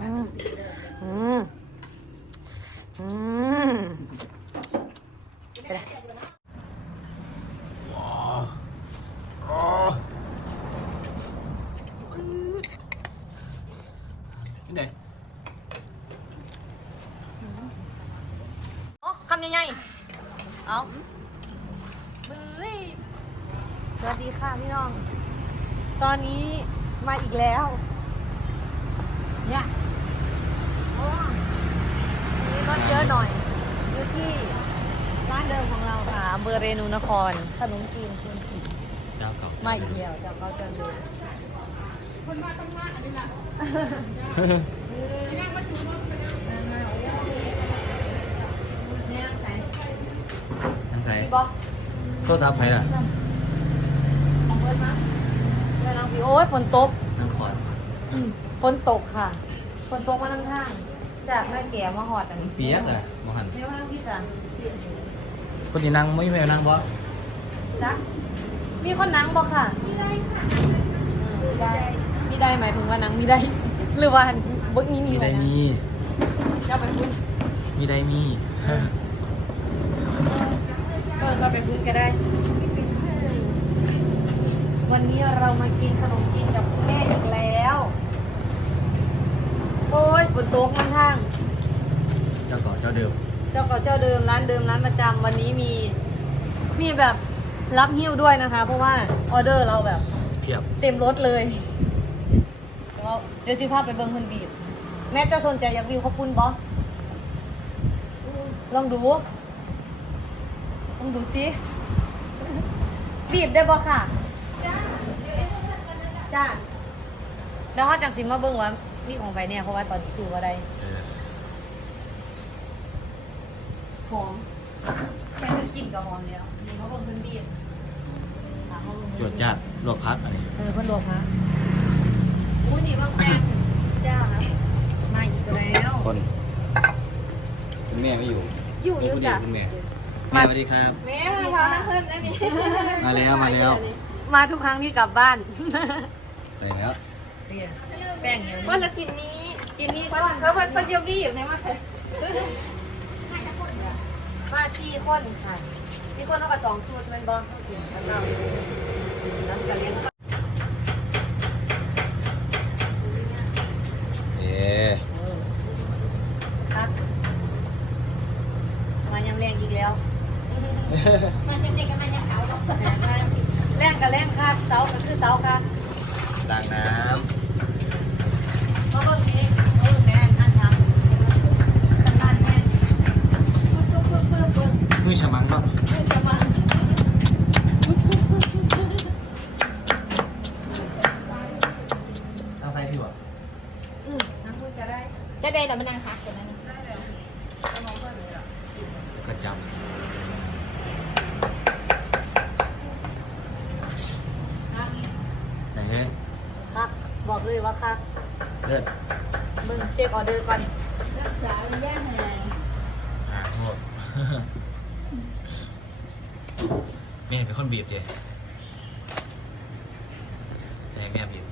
อืมอืมอืมไปเลยที่ไหนโอ้คำยังไงเอาเฮ้ยสวัสดีค่ะพี่น้อง ตอนนี้มาอีกแล้ว เนี่ยโอ้วันนี้รถเยอะหน่อย อยู่ที่ร้านเดิมของเราค่ะอำเภอเรนูนคร ขนมจีนคุณสีเจ้าเก่ามาอีกแล้วจากเขาจะดูเนี่ยใส่อันใส่พี่บอกโทรศัพท์ใครล่ะของเพื่อนมาเพื่อนน้องพี่โอ๊ยฝนตกนางขอน ฝนตกค่ะฝนตกมาทั้งทางจากแม่แก่มาหอดอันนี้เปียกอะมหันเรียกว่าพี่จ๋าคนที่นั่งไม่แม่นั่งบ่จ๊ะมีคนนั่งบอกค่ะมีได้ค่ะมีได้มีได้หมายถึงว่านั่งมีได้ หรือว่าบึกนี้มีมีไว้ได้นะมีจะไปพูดมีได้มีเออเราไปพูดก็ได้ วันนี้เรามากินขนมจีนกับคุณแม่อีกแล้ว โอ้ยฝนตกมันทางเจ้าเก่าเจ้าเดิม เจ้าเก่าเจ้าเดิมร้านเดิมร้านประจำวันนี้มีมีแบบรับหิ้วด้วยนะคะ เพราะว่าออเดอร์เราแบบเทียบเต็มรถเลยเดี๋ยวเดี๋ยวสิพาไปเบิ้งคนบีบ แม่เจะสนใจอยากวิวข้าวปุ้นบอลองดูลองดูสิบีบได้บอค่ะ จ้า แล้วเขาจังสิมาเบิ้งว่า นี่ของไปเนี่ยเพราะว่าตอนนี้คือว่าได้เออหอมแค่คือกลิ่นก็หอมแล้วนี่เขาเบิ่งเพิ่นบีบถามเขาเบิ่งจเพิ่วนดจัดลวกพักอันนี้เออเพิ่นรวมฮะอุ้ยนี่เบิ่งแป้งจ้านะมาอีกแล้วคนคุณแม่ไม่อยู่อยู่อยู่จ้ะคุณแม่แม่สวัสดีครับ แม่มาพานั่งเพิ่นได้นี่มาแล้วมาแล้ว มาทุกครั้งที่กลับบ้าน ใส่แล้ว แป้งเหนียวว่านี่จะกินนี้กินนี่เพก่ราะอนเพราะเพราะเจียวบี้อยู่ในมาค่ะมาสี่คนค่ะสี่คนเท่ากับสองสูตรแม่นบ่กินกันเราแล้วก็เลี้ยง เอ๊ะ ครับมายำแรงอีกแล้ว มันจะเด็กกับมันยังเก่าหรอก แรงกับแรงค่ะเสาก็คือเสาค่ะ ล้างน้ มาเบิ่งนี่เบิ่งแม่ท่านทำตำนานแม่ปึ๊บปึ๊บปึ๊บปึ๊บปึ๊บำมือฉมังเนาะ จะมา ตั้งใส่พี่วะ อืมน้ำพูดจะได้ จะได้แต่มันนางคักกันนะ แล้วก็จำไหนเฮ้ย ครับบอกเลยว่าครับ เลือด มึงเช็คออเดอร์ก่อน รักษาระยะห่าง หาโทษ แม่เป็นคนบีบเจใช่แม่บีบ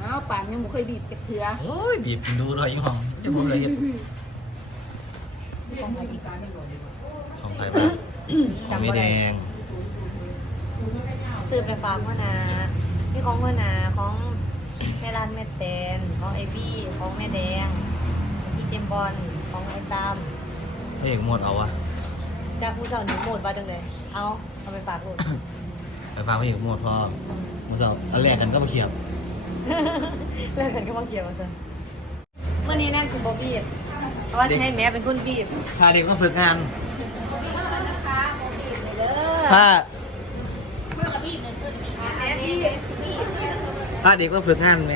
อ้าวป่านยังไม่เคยบีบจากเถือโอ้ยบีบดูรอยยี่ห้องจะพูดอะไรเฮ็ดของใครอีกการของใครบ้างของไม่แดงซื้อไปฝากพ่อนามีของพ่อนาของแม่ร้านแม่แตนของไอบี้ของแม่แดงพี่เจมบอลของไอ้ตามพระเอกหมดเอาวะ จากผู้สาวหนูโหมดว่าจังเลยเอาเอาไปฝากลูกไปฟังพระเอกหมดพอมุสาวอันแรกกันก็มาเขียบแล้วกันก็มาเกี่ยวมาซะเมื่อนี้แน่นสุดบอบบี้เพราะว่าจะให้แม่เป็นคนบีบพาเด็กมาฝึกงานเด้อพาเมื่อกับบีบหนึ่งขึ้นมีแม่บีบพาเด็กมาฝึกงานไหม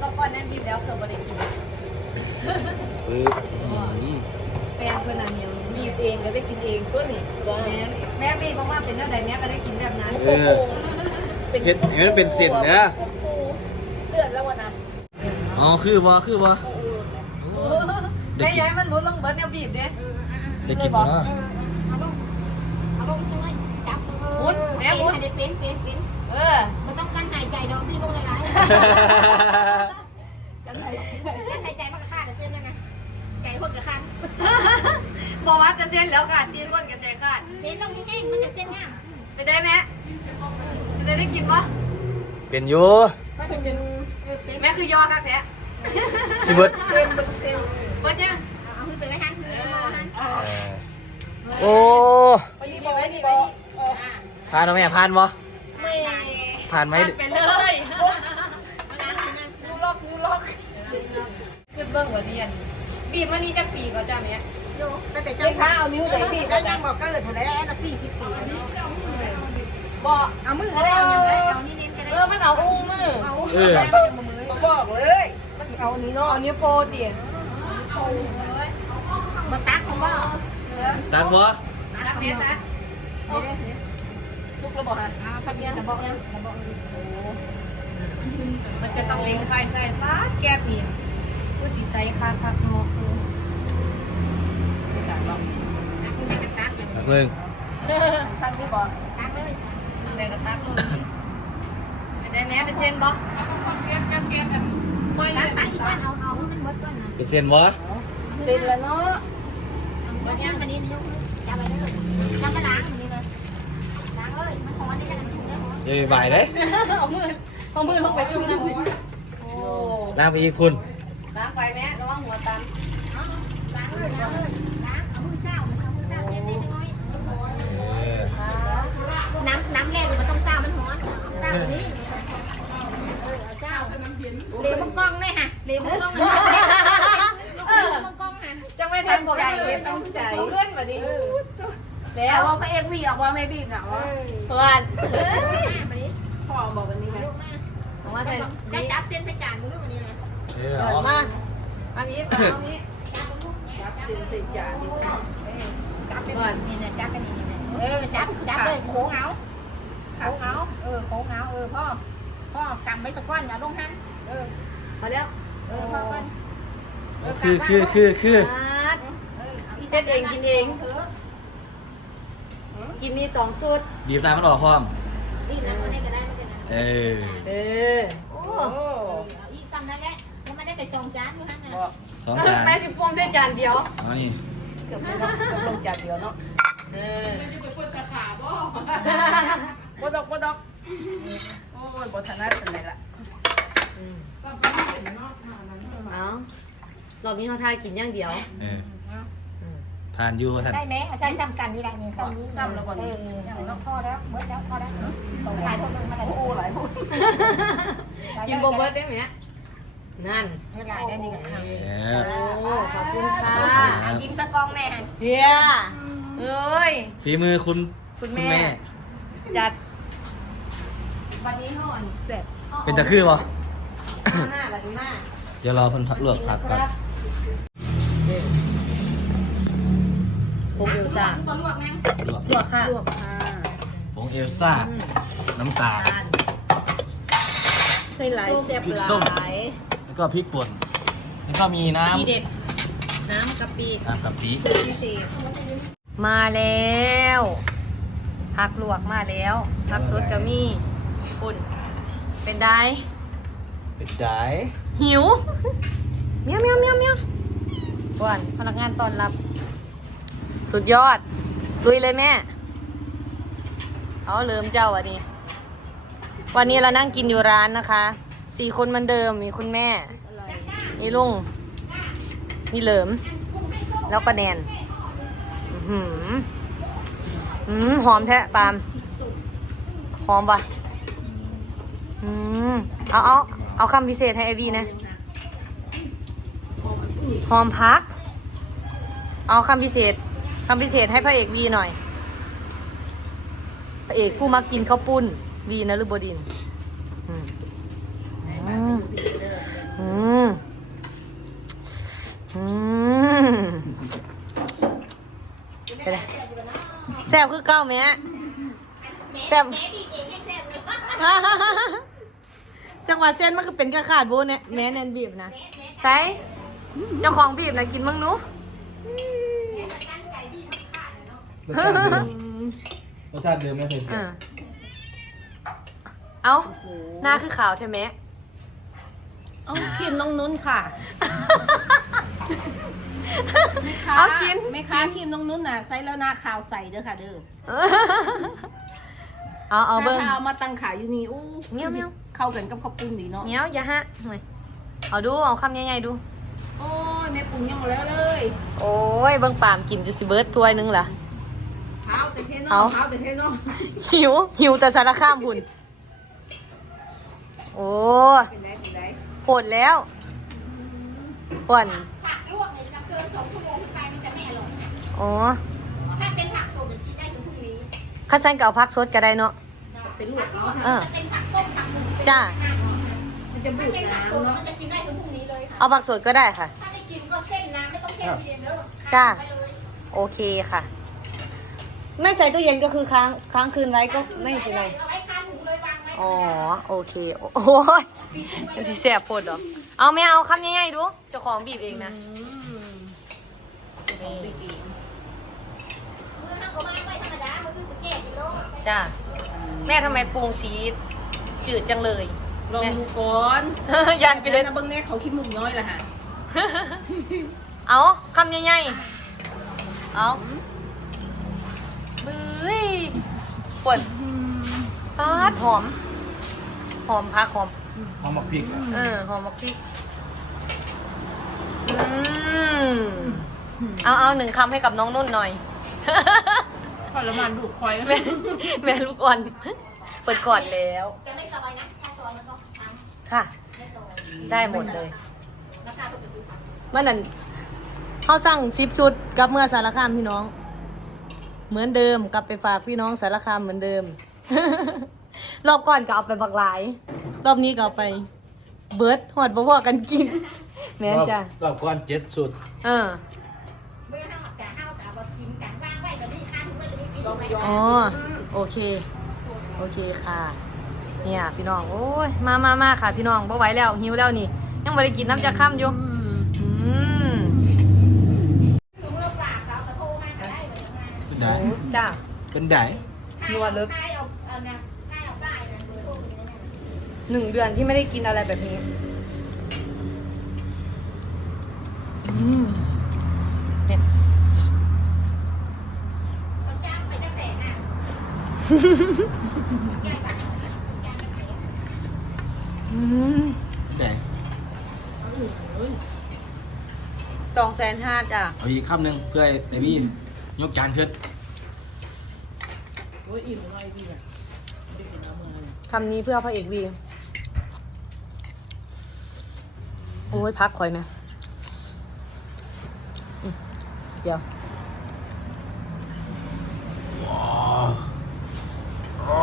ก็ก่อนนั้นบีบแล้วเกือบบ่ได้กิน ปึ๊บอืมแป้งเพื่อนอันเหนียวบีบเองก็ได้กินเองตัวนี่แม่แม่บีบเพราะว่าเป็นเท่าใดแม่ก็ได้กินแบบนั้นเออ เห็นเห็นมันเป็นเส้นเด้อ เลือดแล้ววันนั้นอ๋อคือบ่คือบ่แม่อย้ายมันลดลงเบิดแนวบีบเด้ได้กินบ่เนาะเอาลงเอาลงจังเลยจับเอมุอดได้เป็นเป็นเป็นเออมันต้องกั้นหายใจดอกพี่ลงหลายๆกั้นหายกั้นหายใจมันก็ขาดเส้นแล้วไงใจคนกับคัน บอกว่าจะเส้นแล้วกันตีก้นกันใจขาดเส้นลงแห้งๆมันจะเส้นง่ามไปได้ไหมไปได้ได้กินปะเป็นอยู่ก็จะจนเออเป็นแม่คือยอค่ะแท้สิเบิดเส้นบึกเส้นเบิดยังเอาขึ้นไปไว้ทันคือเอาทันโอ้ไปดีไปดีไปดีผ่านเอาแม่ผ่านบ่ไม่ผ่านไหมไปเลยดูล็อกดูล็อกขึ้นเบิ้งหัวเรียนบีบมันนี่จะปีก็จ้าแม่ โยตั้งแต่เจ้าข้าเอานิ้วไหนพี่ก็ยังบอกก็เกิดหมดแล้วนะสี่สิบปีบอกเอามือก็ได้เอาอย่างไรเอานี่เน้นก็เอได้อมันเอาอุ้งมือเอาแล้วมันจะมือบอกเลยมันเอานี้เอาเนาะนิ้วโปรตีมาตักของว่าตักบ่รักแม่ซะซุกระบอกฮะสักยังระบอกยังระบอกมันจะต้องเล็งไฟใส่ฟ้าแก้ปีนผู้สีใส่คาคักเนาะตัก ตัก เบิ่งตักที่บอกตักเลยอะไรก็ตักเลยไปได้แม่เป็นเช่นบ่ตักตักอีกก้อนเอาเอาให้มันหมดก้อนนะเป็นเส้นบ่เป็นแล้วเนาะเบิดยังวันนี้ยกจับไปเลยจับมาล้างนี่เลยล้างเลยมันหอนได้กันจุ่มได้หอนอย่าไปบ่ายเด้เอามือเอามือลงไปจุ่มน้ำโอ้ล้างไปอีกคุณล้างไปแม่ระวังหัวตันล้างเลยล้างเลยล้างเอามือเศร้าเอามือเศร้าเส้นน้อย เออ น้ำน้ำแรกมันต้องเศร้ามันหอน เร้านี้เออเศร้าน้ำเย็นเลมังกองเลยฮะเลมังกองเลมังกองฮะจังไม่ทันบอกเลยต้องใจเลื่อนแบบนี้แล้วว่าพระเอกวีออกว่าไม่บีบหนักว่าเพื่อนเอ้ยพ่อบอกวันนี้นะผมว่าใส่จะนี่จับเส้นใส่จานมือวันนี้นะเกิดมาอันนี้อานี้จับเส้นใส่จานจับกันนี่นะจับกันนี่นี่เออจับจับเลยโค้งเอาโค้งเอาเออโค้งเอาเออพ่อพ่อกำไว้สักก้อนอย่าลงทันเออมาแล้วเออพ่อกันคือคือคือคืออาร์ตกินมีสองสูตรบีบน้ำมันออกพร้อม นี่นะคนนี้ก็ได้ไม่เป็นไรเออ เออโอ้อีกซ้ำนั่นแหละแล้วมันได้ไปส่งจานอยู่นั่นน่ะสองถึจางนแปดสิบฟองเส้นจานเดียว เอานี่เกือบลงจานเดียวเนาะเออบ่ดอกบ่ดอก โอ้ยบ่ถนัดเป็นไรล่ะเอาเรามีเขาทายกินอย่างเดียว เออทานอยู่ท่านใช่ไหมใช่ซ้ำกันนี่แหละนี่ซ้ำนี้ซ้ำแล้วบ่เออแล้วพอแล้วเบิดแล้วพอแล้วหลายคนมาโอ้หลายคนกินโบเบิร์ดได้ไหมนั่นหลายได้นี่กันแอบโอ้ขอบคุณค่ะกินสะกองแน่เฮียเอ้ยฝีมือคุณคุณแม่ จัด วันนี้เขาอันเสร็จเป็นตะคือบ่หน้าแบบนี้มากเดี๋ยวรอเพิ่นพักลวกผักก่อนผมเอลซ่าตัวลวกนะลวกลวกค่ะผงเอลซ่า น้ำตาลทานใส่หลายแซ่บพริกส้มแล้วก็พริกป่นแล้วก็มีน้ทีเด็ดน้ำกะปิำน้ำกะปิพิเศษมาแล้วผักลวกมาแล้วผักสดกะมี่ ปุ่น เป็นได้เป็นใจหิวเมียวเมียวเมียวเมียวป่วนพนักงานต้อนรับ สุดยอด ลุยเลยแม่ เอาเริ่มเจ้าวันนี้ วันนี้เรานั่งกินอยู่ร้านนะคะ สี่คนเหมือนเดิม มีคุณแม่ มีลุง มีเหลิม แล้วก็แนน อื้อหืออืมหอมแท้ปาล์มหอมว่ะ อืมเอาเอาเอาคำพิเศษให้ไอวีนะหอมพัก เอาคำพิเศษคำพิเศษให้พระเอกวีหน่อย พระเอกผู้มักกินข้าวปุ้น วีนะหรือบดินทร์อืมอืมอืมอืมไปเลยแซ่บคือเก้าแม่แซ่บ จังหวัดเส้นมันก็เป็นกระขาดโบเนี่ยแม่แนนบีบนะใช่เจ้าของบีบนะกินมั้งหนูรสชาติเดิมรสชาติเดิมไม่เคยเปลี่ยอ่านเอ้าโอ้โหหน้าคือขาวใช่ไหมเอ้าครีมน้องนุ่นค่ะแม่ค้าเอากินแม่ค้าครีมน้องนุ่นน่ะใส่แล้วหน้าขาวใสเด้อค่ะเด้อเอาเอาเบิ้งถ้าเอามาตั้งขายอยู่นี่อู้เมี้ยวเมี้ยว เข้ากันกับข้าวปุ้นดีเนาะ เนี้ยวอย่าฮะหน่อยเอาดู เอาคำใหญ่ๆดู โอ้ยแม่ปรุงยังหมดแล้วเลยโอ้ยเบิ้งปามกินจุสิเบิร์ดถ้วยหนึงล่ะ เท้าแต่เทนเอาอเท้าแต่เทนอหิว หิวแต่สารข้ามหุ่น โอ้เป็นไรเป็นไรปวดแล้วปวดผักลวกเนี่ยจะเกินสองชั่วโมงขึ้นไปมันจะไม่อร่อยนะอ๋อ ถ้าเป็นผักสดจะกินได้ถึงพรุ่งนี้ข้าสันก็เอาพักสดก็ได้เนาะ เป็นลวกเนาะ เออถ้าเป็นผักต้มผักหมูจ้ามันจะบูดน้ำเนาะ มันจะกินได้ถึงพรุ่งนี้เลยค่ะ เอาผักสดก็ได้ค่ะ ถ้าไม่กินก็เส้นน้ำไม่ต้องเส้นเย็นแล้วจ้าไปเลยโอเคค่ะ ไม่ใส่ตู้เย็นก็คือค้างค้างคืนไว้ก็ไม่เป็นไรเอาไว้คาถุงเลยวางไว้อ๋อโอเค โอ้ยมันสิแสบปวดเหรอเอาไม่เอาคำง่ายๆดูเจ้าของบีบเองนะ นี่มือห้ามก็มาไว้ธรรมดามืออื่นจะแก้กิโลจ้า แม่ทำไมปรุงชีสจืดจังเลย ลองดูก่อนยันไปเลยนะเบิ้งแน่เขาขี้มุกน้อยละฮะเอาคำง่ายๆเอาบื้ยปวดปาดหอม หอมพักหอม หอมหมกพริกอะเออ หอมมะพริก อืม เอาเอาหนึ่งคำให้กับน้องนุ่นหน่อย พอละมันดูคอยแม่แม่ลูกอ่อน เปิดก่อนแล้ว จะไม่ซอยนะถ้าซอยมันก็ช้ำค่ะไม่ซอยได้หมดเลยราคาถูกกว่าซื้อผักมันนั่นเขาสั่งซิปชุดกับเมื่อสารคามพี่น้อง เหมือนเดิมกลับไปฝากพี่น้องสารคามเหมือนเดิม รอบก่อนก็เอาไปบักหลาย รอบนี้ก็เอาไป เบิร์ดหอดบ่พอกันกินแม่นจ้ะรอบก่อนเจ็ดสุด เออ อ๋อ โอเค โอเคค่ะ เนี่ยพี่น้อง โอ้ย มามามาค่ะ พี่น้องบ่ไหวแล้ว หิวแล้วนี่ ยังไม่ได้กินน้ำจะค่ำอยู่อืมคือเมื่อฝากเราตะโทรมาก็ได้เลยมาเป็นไดจ้าเป็นไดนวดลึกให้เอาเอานะให้เอาป้ายนะดูพวกนี้นะหนึ่งเดือนที่ไม่ได้กินอะไรแบบนี้ อืมเนี่ย คนจ้างไปจะแสนน่ะ แก้บัตรจ้างไปแสนอืมเป็นไดสองแสนห้าจ้ะเอาอีกคำหนึ่งเพื่อให้ไอ้บี้ยกจานขึ้นคำนี้เพื่อพระเอกวีโอ้ยพักคอยไหมอืมเดี๋ยว อ๋อ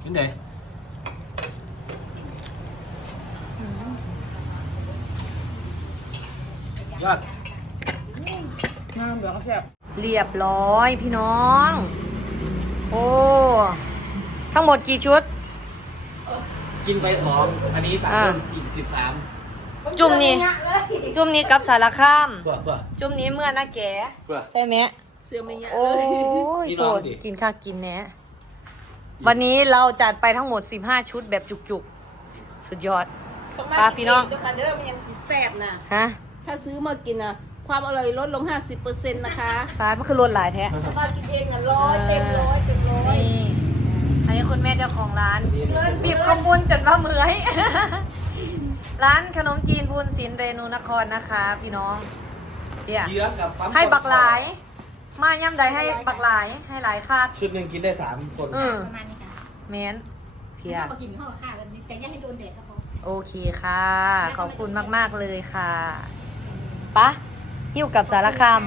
เป็นไดยอด น้ำแบบแซ่บ เรี ยบร้อยพี่น้อง โอ้ ทั้งหมดกี่ชุด กินไปสองอันนี้สั่งอ่าเพิ่มอีกสิบสามจุ่มนี่ จุ่มนี้กับสารข้ามเพื่อเพื่อจุ่มนี้เมื่อนะแกเพื่อใช่ไหมเสื้อไม่เงี้ยโอ้ยพี่โกน้รองธดิกินข้าวกินแนะวันนี้เราจัดไปทั้งหมด 15 ชุดแบบจุกๆ สุดยอดปลาพี่น้องเดี๋ยวกันเด้อมันยังสิแซ่บนะฮะถ้าซื้อมากินนะ ความอร่อยลดลง 50%นะคะปลามันคือรสหลายแท้ถ้ามากินเองอะร้อยเต็มร้อยเต็มร้อยนี่อันนี้คุณแม่เจ้าของร้าน บีบขบุญจนว่าเมื่อย ร้านขนมจีนพูนศิลป์เรนูนครนะคะ พี่น้องเดี๋ยวเยื้องกับปั๊มให้บักหลาย มาย่ำใดให้บักหลายให้หลายคาดชุดหนึ่งกินได้สามคนอืมประมาณนี้ค่ะเมนเพียถ้ามากินข้าวกับข้าวแบบนี้แต่อย่าให้โดนแดดก็พอโอเคค่ะ ขอบคุณมาก ๆ เลยค่ะปะ อยู่กับสารคาม